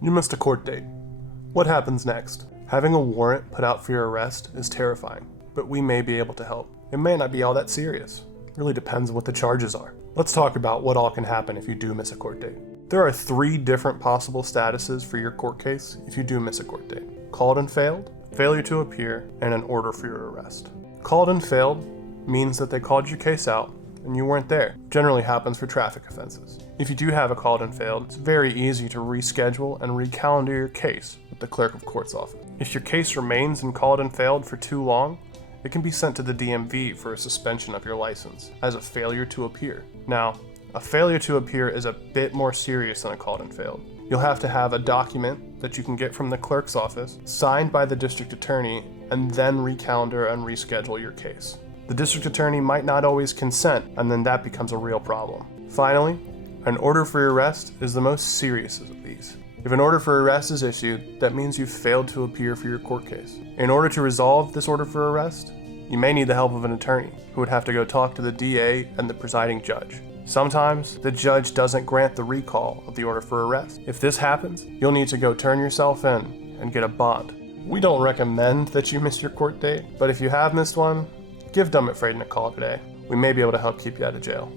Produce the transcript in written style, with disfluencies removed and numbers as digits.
You missed a court date. What happens next? Having a warrant put out for your arrest is terrifying, but we may be able to help. It may not be all that serious. It really depends on what the charges are. Let's talk about what all can happen if you do miss a court date. There are 3 different possible statuses for your court case if you do miss a court date. Called and failed, failure to appear, and an order for your arrest. Called and failed means that they called your case out and you weren't there. Generally happens for traffic offenses. If you do have a called and failed, it's very easy to reschedule and recalendar your case with the clerk of court's office. If your case remains in called and failed for too long, it can be sent to the DMV for a suspension of your license as a failure to appear. Now, a failure to appear is a bit more serious than a called and failed. You'll have to have a document that you can get from the clerk's office, signed by the district attorney, and then recalendar and reschedule your case. The district attorney might not always consent, and then that becomes a real problem. Finally, an order for your arrest is the most serious of these. If an order for arrest is issued, that means you've failed to appear for your court case. In order to resolve this order for arrest, you may need the help of an attorney, who would have to go talk to the DA and the presiding judge. Sometimes, the judge doesn't grant the recall of the order for arrest. If this happens, you'll need to go turn yourself in and get a bond. We don't recommend that you miss your court date, but if you have missed one, give Dumb at Fradin a call today. We may be able to help keep you out of jail.